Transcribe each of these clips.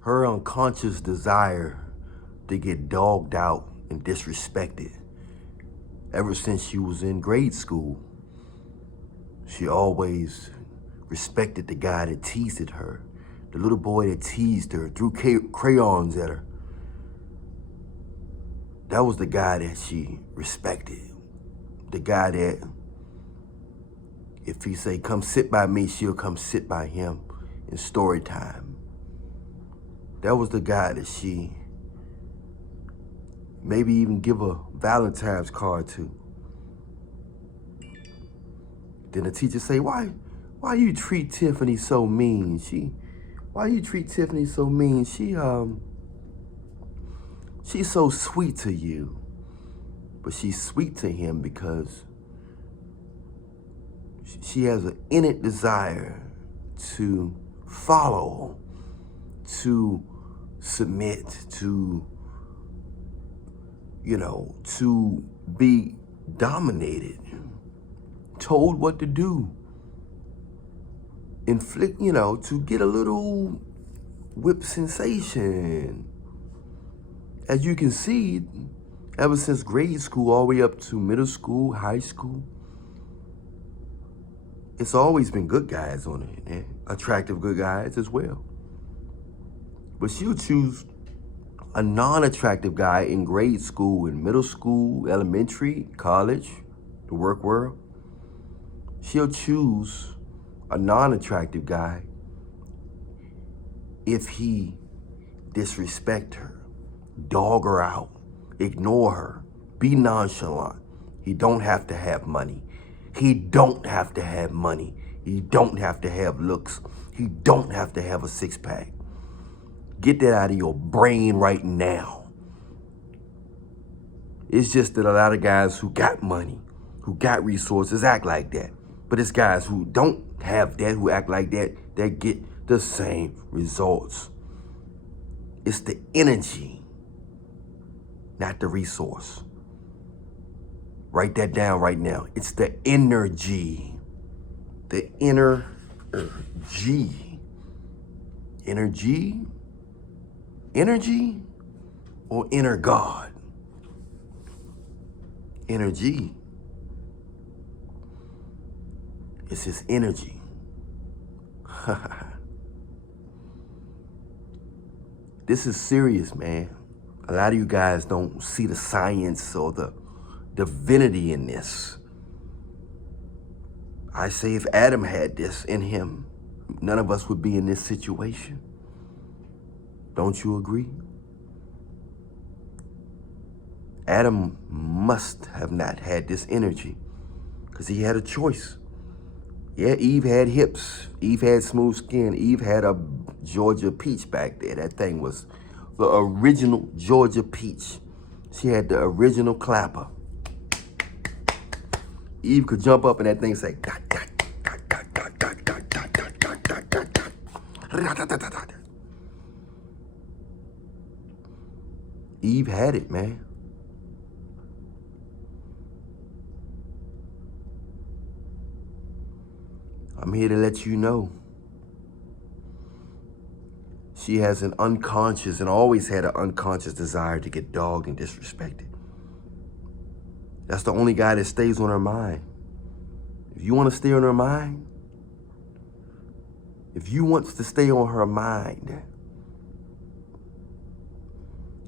Her unconscious desire to get dogged out and disrespected. Ever since she was in grade school, she always respected the guy that teased her, the little boy that teased her, threw crayons at her. That was the guy that she respected. The guy that, if he say, come sit by me, she'll come sit by him in story time. That was the guy that she maybe even give a Valentine's card to. Then the teacher say, why you treat Tiffany so mean? Why you treat Tiffany so mean? She's so sweet to you. But she's sweet to him because she has an innate desire to follow, to submit, to be dominated, told what to do, inflict, to get a little whip sensation. As you can see, ever since grade school all the way up to middle school, high school, it's always been good guys on it, and attractive good guys as well. But she'll choose a non-attractive guy in grade school, in middle school, elementary, college, the work world. She'll choose a non-attractive guy if he disrespect her, dog her out, ignore her, be nonchalant. He don't have to have money. He don't have to have money. He don't have to have looks. He don't have to have a six-pack. Get that out of your brain right now. It's just that a lot of guys who got money, who got resources, act like that. But it's guys who don't have that, who act like that get the same results. It's the energy, not the resource. Write that down right now. It's the energy. The inner G. Energy? Energy or inner God? Energy. It's his energy. This is serious, man. A lot of you guys don't see the science or the divinity in this. I say if Adam had this in him, none of us would be in this situation. Don't you agree? Adam must have not had this energy because he had a choice. Yeah, Eve had hips. Eve had smooth skin. Eve had a Georgia peach back there. That thing was the original Georgia peach. She had the original clapper. Eve could jump up and that thing say, dot, dot, dot, dot, dot, dot, dot, dot, dot, dot, dot, dot. Eve had it, man. I'm here to let you know. She has an unconscious and always had an unconscious desire to get dogged and disrespected. That's the only guy that stays on her mind. If you want to stay on her mind, if you want to stay on her mind,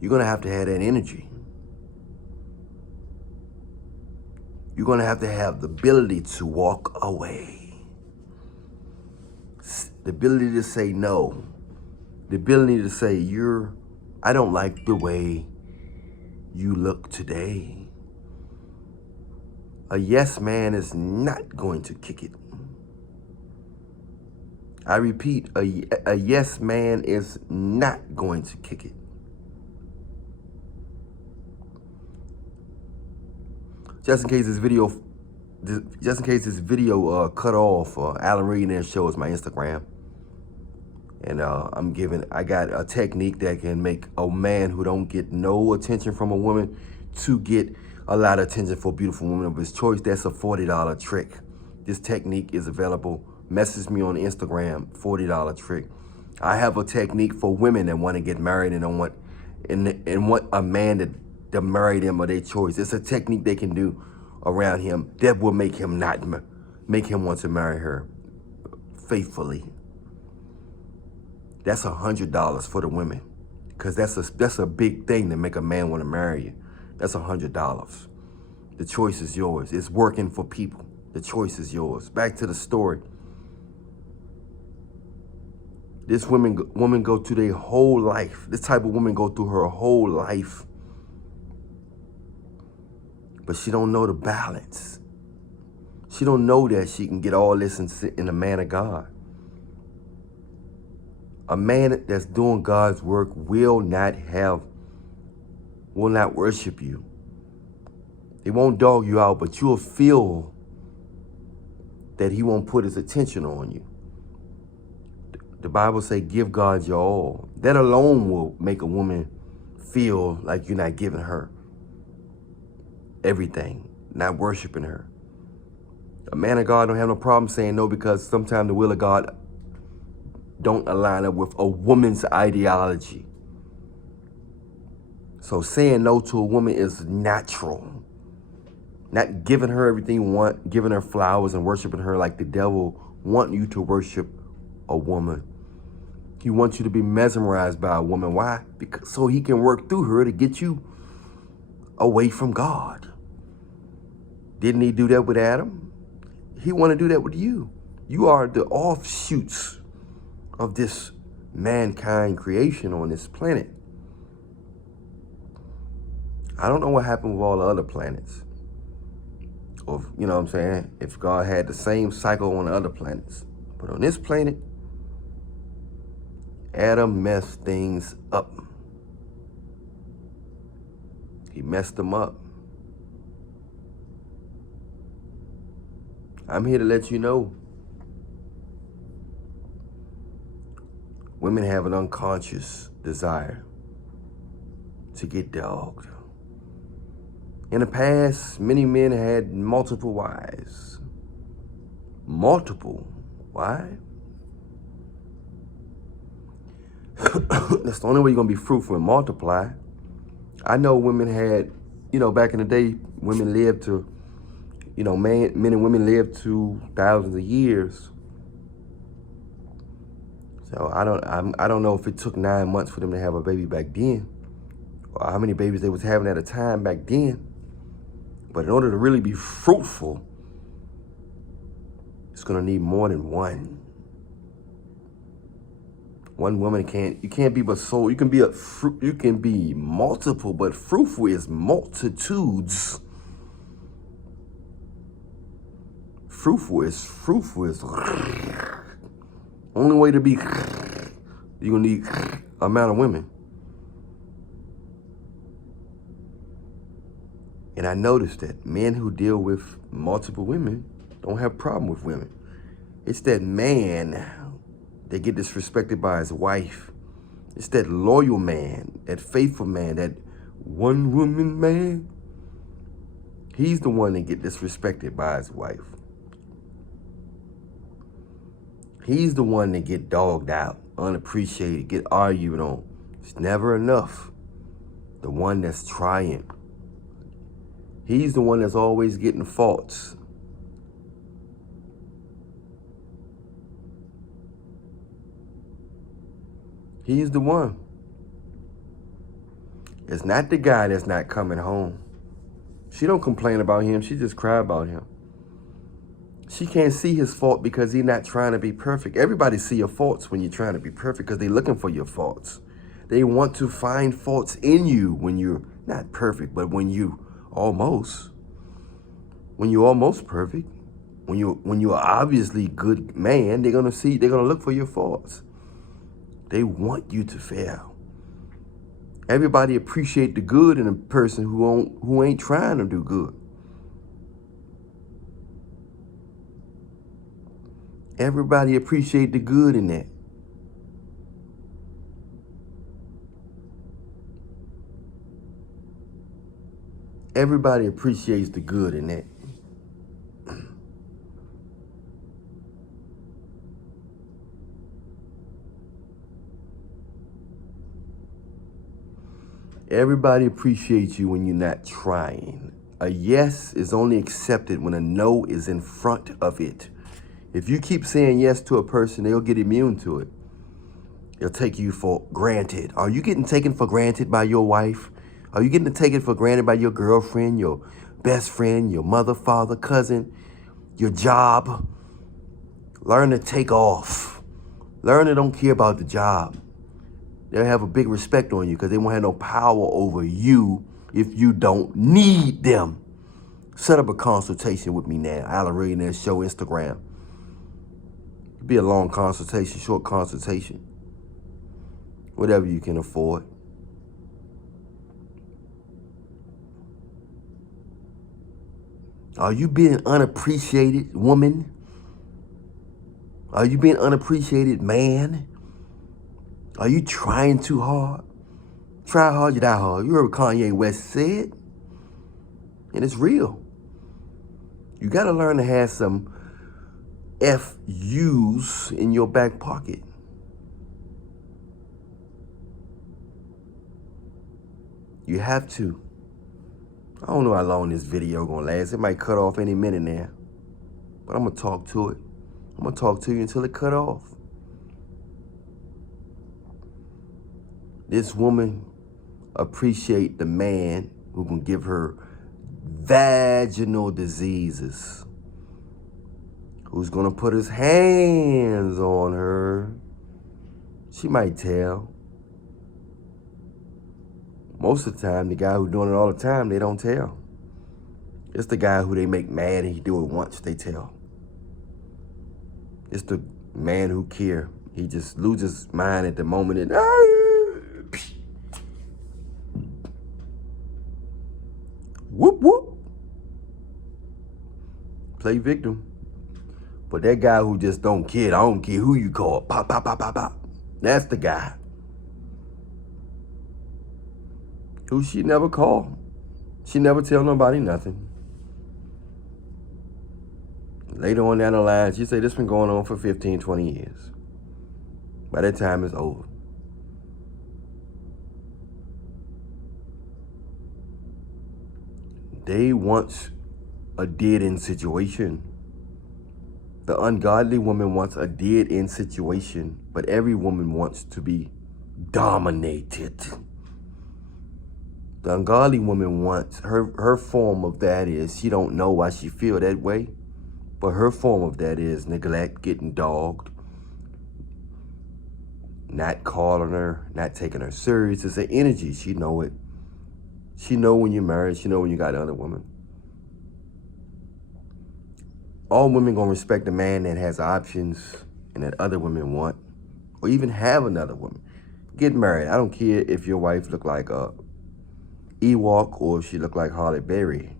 you're going to have that energy. You're going to have the ability to walk away. The ability to say no. The ability to say, I don't like the way you look today. A yes man is not going to kick it. I repeat, a yes man is not going to kick it. Just in case this video cut off, Allan Reallionaire Show is my Instagram. And I got a technique that can make a man who don't get no attention from a woman to get a lot of attention for a beautiful woman of his choice. That's a $40 trick. This technique is available. Message me on Instagram, $40 trick. I have a technique for women that want to get married and don't want and want a man to marry them of their choice. It's a technique they can do around him that will make him make him want to marry her faithfully. That's $100 for the women, because that's a big thing to make a man want to marry you. That's $100. The choice is yours. It's working for people. The choice is yours. Back to the story. This woman go through their whole life. This type of woman go through her whole life, but she don't know the balance. She don't know that she can get all this and sit in a man of God. A man that's doing God's work will not worship you. He won't dog you out, but you'll feel that he won't put his attention on you. The Bible say, give God your all. That alone will make a woman feel like you're not giving her everything, not worshiping her. A man of God don't have no problem saying no, because sometimes the will of God don't align up with a woman's ideology. So saying no to a woman is natural. Not giving her everything you want, giving her flowers and worshiping her like the devil wants you to worship a woman. He wants you to be mesmerized by a woman. Why? Because so he can work through her to get you away from God. Didn't he do that with Adam? He want to do that with you. You are the offshoots of this mankind creation on this planet. I don't know what happened with all the other planets. Or, you know what I'm saying? If God had the same cycle on the other planets. But on this planet, Adam messed things up. He messed them up. I'm here to let you know, women have an unconscious desire to get dogged. In the past, many men had multiple wives. Multiple. Why? That's the only way you're going to be fruitful and multiply. I know women had, back in the day, women lived to, men and women lived to thousands of years. So I don't know if it took 9 months for them to have a baby back then, or how many babies they was having at a time back then. But in order to really be fruitful, it's going to need more than one. One woman you can't be but so, you can be multiple, but fruitful is multitudes. Fruitful is only way to be, you're gonna need amount of women. And I noticed that men who deal with multiple women don't have a problem with women. It's that man that get disrespected by his wife. It's that loyal man, that faithful man, that one woman man. He's the one that get disrespected by his wife. He's the one that get dogged out, unappreciated, get argued on. It's never enough. The one that's trying. He's the one that's always getting faults. He's the one. It's not the guy that's not coming home. She don't complain about him. She just cry about him. She can't see his fault because he's not trying to be perfect. Everybody see your faults when you're trying to be perfect because they're looking for your faults. They want to find faults in you when you're not perfect, but when you're almost perfect, when you're obviously good man, they're gonna look for your faults. They want you to fail. Everybody appreciate the good in a person who ain't trying to do good. Everybody appreciate the good in that. Everybody appreciates the good in that. Everybody appreciates you when you're not trying. A yes is only accepted when a no is in front of it. If you keep saying yes to a person, they'll get immune to it. They'll take you for granted. Are you getting taken for granted by your wife? Are you getting taken for granted by your girlfriend, your best friend, your mother, father, cousin, your job? Learn to take off. Learn to don't care about the job. They'll have a big respect on you because they won't have no power over you if you don't need them. Set up a consultation with me now. Allan Reallionaire Show, Instagram. It'll be a long consultation, short consultation. Whatever you can afford. Are you being unappreciated, woman? Are you being unappreciated, man? Are you trying too hard? Try hard, you die hard. You heard what Kanye West said? And it's real. You got to learn to have some FUs in your back pocket. You have to. I don't know how long this video gonna last. It might cut off any minute now. But I'm gonna talk to it. I'm gonna talk to you until it cut off. This woman appreciate the man who can give her vaginal diseases, who's gonna put his hands on her. She might tell. Most of the time, the guy who's doing it all the time, they don't tell. It's the guy who they make mad and he do it once, they tell. It's the man who care. He just loses his mind at the moment and whoop, whoop. Play victim. But that guy who just don't care, I don't care who you call, pop, pop, pop, pop, pop. That's the guy who she never call. She never tell nobody nothing. Later on down the line, she said this been going on for 15, 20 years. By that time, it's over. They want a dead-end situation. The ungodly woman wants a dead-end situation, but every woman wants to be dominated. The ungodly woman wants, her form of that is, she don't know why she feel that way, but her form of that is neglect, getting dogged, not calling her, not taking her serious. It's an energy, she know it. She know when you're married, she know when you got another woman. All women gonna respect a man that has options and that other women want, or even have another woman. Get married. I don't care if your wife look like a Ewok or if she look like Halle Berry.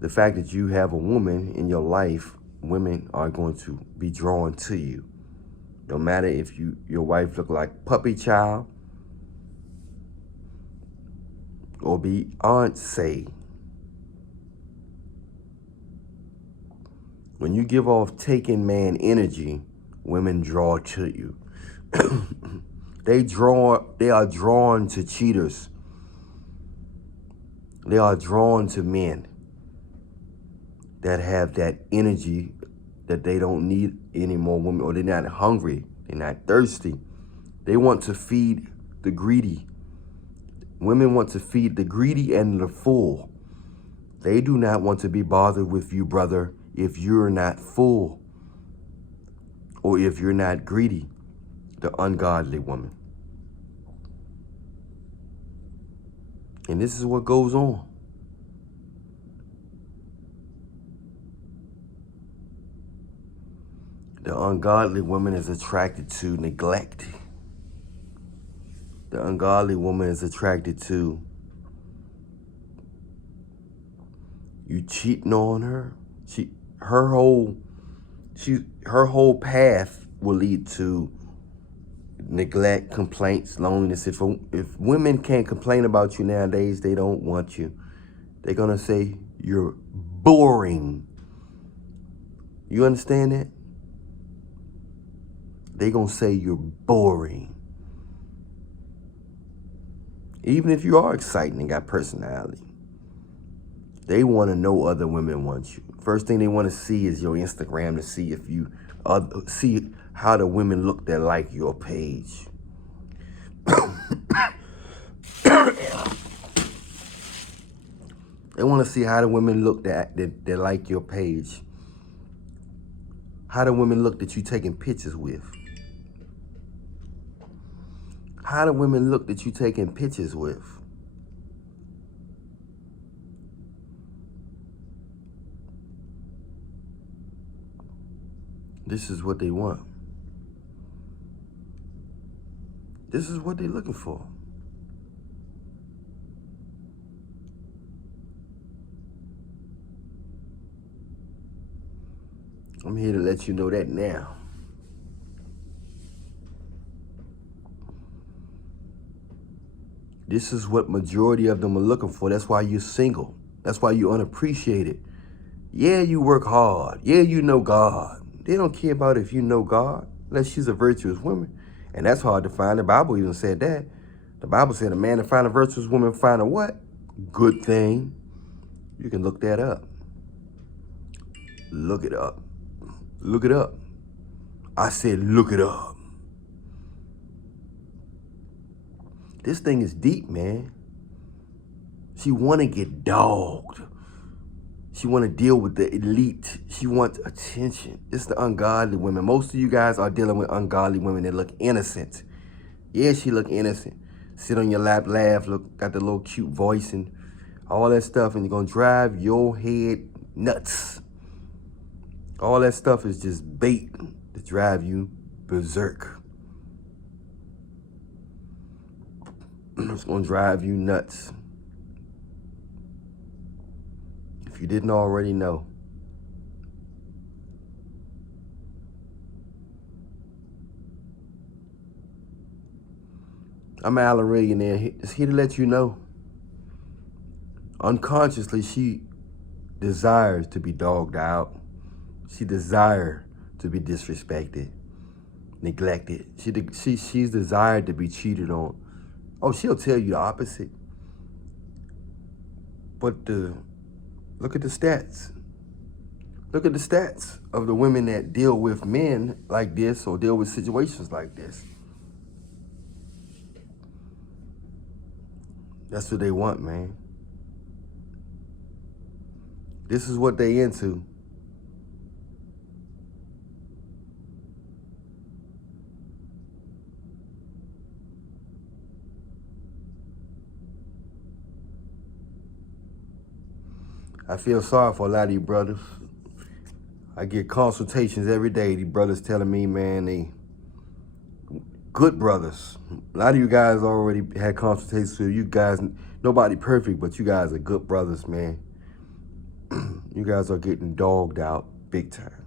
The fact that you have a woman in your life, women are going to be drawn to you. No matter if your wife look like Puppy Child or Beyonce. When you give off taking man energy, women draw to you. They are drawn to cheaters. They are drawn to men that have that energy that they don't need any more women, or they're not hungry, they're not thirsty. They want to feed the greedy. Women want to feed the greedy and the full. They do not want to be bothered with you, brother, if you're not full or if you're not greedy. The ungodly woman. And this is what goes on. The ungodly woman is attracted to neglect. The ungodly woman is attracted to you cheating on her. Her whole path will lead to neglect, complaints, loneliness. If women can't complain about you nowadays, they don't want you. They're gonna say you're boring. You understand that? They're gonna say you're boring. Even if you are exciting and got personality, they want to know other women want you. First thing they want to see is your Instagram to see if you see how the women look that like your page. They want to see how the women look that like your page. How the women look that you taking pictures with. How the women look that you taking pictures with. This is what they want. This is what they're looking for. I'm here to let you know that now. This is what majority of them are looking for. That's why you're single. That's why you're unappreciated. Yeah, you work hard. Yeah, you know God. They don't care about if you know God, unless she's a virtuous woman. And that's hard to find. The Bible even said that. The Bible said a man to find a virtuous woman find a what? Good thing. You can look that up. Look it up. Look it up. I said look it up. This thing is deep, man. She want to get dogged. She want to deal with the elite. She wants attention. It's the ungodly women. Most of you guys are dealing with ungodly women that look innocent. Yeah, she look innocent. Sit on your lap, laugh, look, got the little cute voice and all that stuff, and you're going to drive your head nuts. All that stuff is just bait to drive you berserk. It's going to drive you nuts. If you didn't already know. I'm Allan Reallionaire. It's here to let you know. Unconsciously, she desires to be dogged out. She desires to be disrespected, neglected. She's desired to be cheated on. Oh, she'll tell you the opposite. But look at the stats. Look at the stats of the women that deal with men like this or deal with situations like this. That's what they want, man. This is what they into. I feel sorry for a lot of you brothers. I get consultations every day. These brothers telling me, man, they good brothers. A lot of you guys already had consultations with you guys. Nobody perfect, but you guys are good brothers, man. You guys are getting dogged out big time.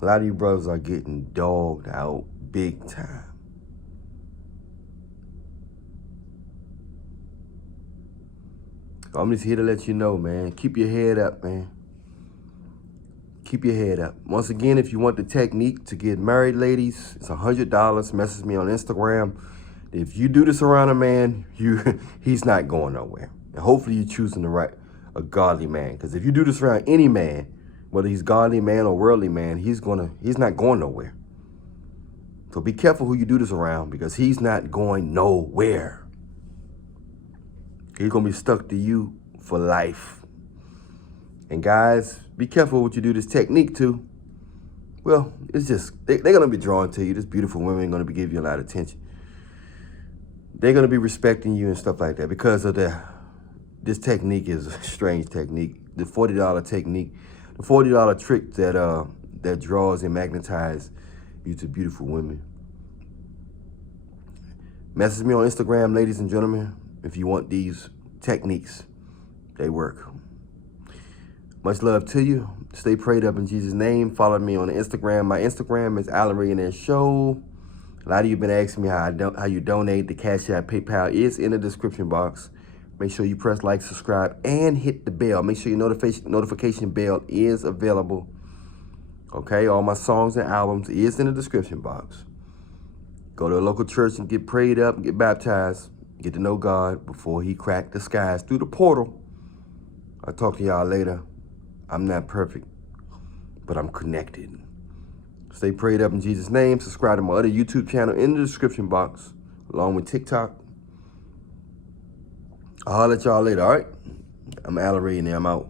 A lot of you brothers are getting dogged out big time. I'm just here to let you know, man. Keep your head up, man. Keep your head up. Once again, if you want the technique to get married, ladies, it's $100. Message me on Instagram. If you do this around a man, he's not going nowhere. And hopefully you're choosing a godly man. Because if you do this around any man, whether he's godly man or worldly man, he's not going nowhere. So be careful who you do this around, because he's not going nowhere. He's going to be stuck to you for life. And guys, be careful what you do this technique to. Well, it's just, they're going to be drawn to you. This beautiful women are going to be giving you a lot of attention. They're going to be respecting you and stuff like that because of this technique is a strange technique. The $40 technique, the $40 trick that draws and magnetizes you to beautiful women. Message me on Instagram, ladies and gentlemen. If you want these techniques, they work. Much love to you. Stay prayed up in Jesus' name. Follow me on Instagram. My Instagram is Allan Reallionaire Show. A lot of you have been asking me how you donate. The Cash App, PayPal is in the description box. Make sure you press like, subscribe, and hit the bell. Make sure your notification bell is available. Okay, all my songs and albums is in the description box. Go to a local church and get prayed up and get baptized. Get to know God before he cracked the skies through the portal. I'll talk to y'all later. I'm not perfect, but I'm connected. Stay prayed up in Jesus' name. Subscribe to my other YouTube channel in the description box, along with TikTok. I'll holler at y'all later, all right? I'm Allan Reallionaire. I'm out.